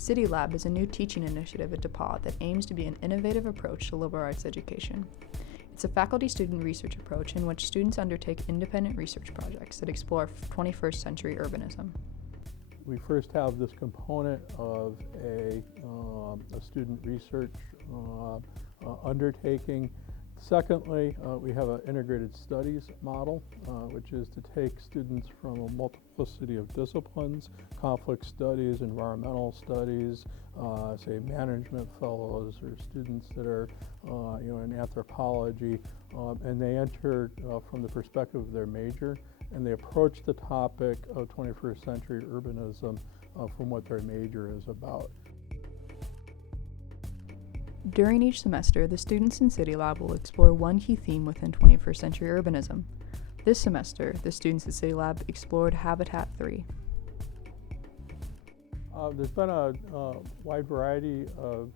CityLab is a new teaching initiative at DePauw that aims to be an innovative approach to liberal arts education. It's a faculty-student research approach in which students undertake independent research projects that explore 21st century urbanism. We first have this component of a student research undertaking. Secondly, we have an integrated studies model, which is to take students from a multiplicity of disciplines, conflict studies, environmental studies, say management fellows, or students that are in anthropology, and they enter from the perspective of their major, and they approach the topic of 21st century urbanism from what their major is about. During each semester, the students in CityLab will explore one key theme within 21st century urbanism. This semester, the students at CityLab explored Habitat 3. There's been a wide variety of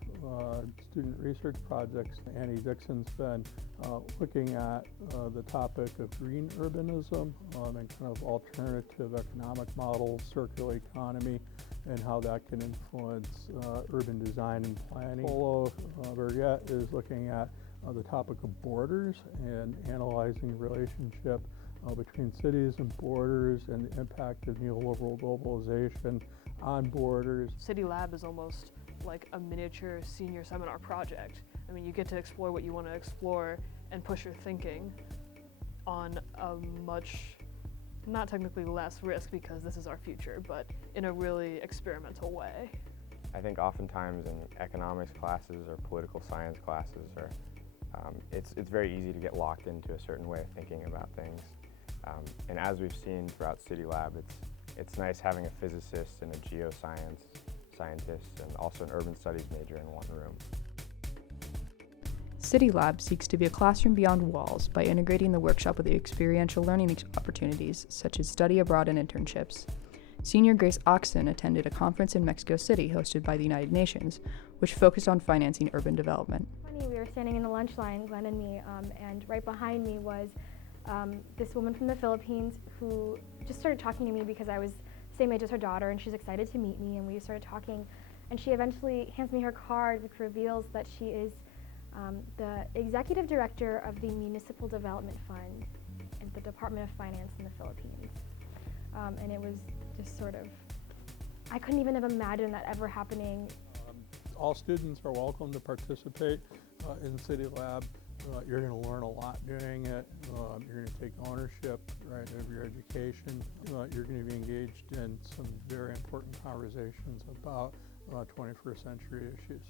student research projects. Annie Dixon's been looking at the topic of green urbanism and kind of alternative economic models, circular economy, and how that can influence urban design and planning. Polo Vergette is looking at the topic of borders and analyzing the relationship between cities and borders and the impact of neoliberal globalization on borders. CityLab is almost like a miniature senior seminar project. I mean, you get to explore what you want to explore and push your thinking on a much, not technically less risk because this is our future, but in a really experimental way. I think oftentimes in economics classes or political science classes, it's very easy to get locked into a certain way of thinking about things. And as we've seen throughout CityLab, it's nice having a physicist and a geoscience scientist and also an urban studies major in one room. CityLab seeks to be a classroom beyond walls by integrating the workshop with the experiential learning opportunities such as study abroad and internships. Senior Grace Oxen attended a conference in Mexico City hosted by the United Nations, which focused on financing urban development. We were standing in the lunch line, Glen and me, and right behind me was this woman from the Philippines who just started talking to me because I was the same age as her daughter and she's excited to meet me, and we started talking, and she eventually hands me her card, which reveals that she is the executive director of the Municipal Development Fund at the Department of Finance in the Philippines. And it was just sort of, I couldn't even have imagined that ever happening. All students are welcome to participate in CityLab. You're going to learn a lot doing it. You're going to take ownership, right, of your education. You're going to be engaged in some very important conversations about 21st century issues.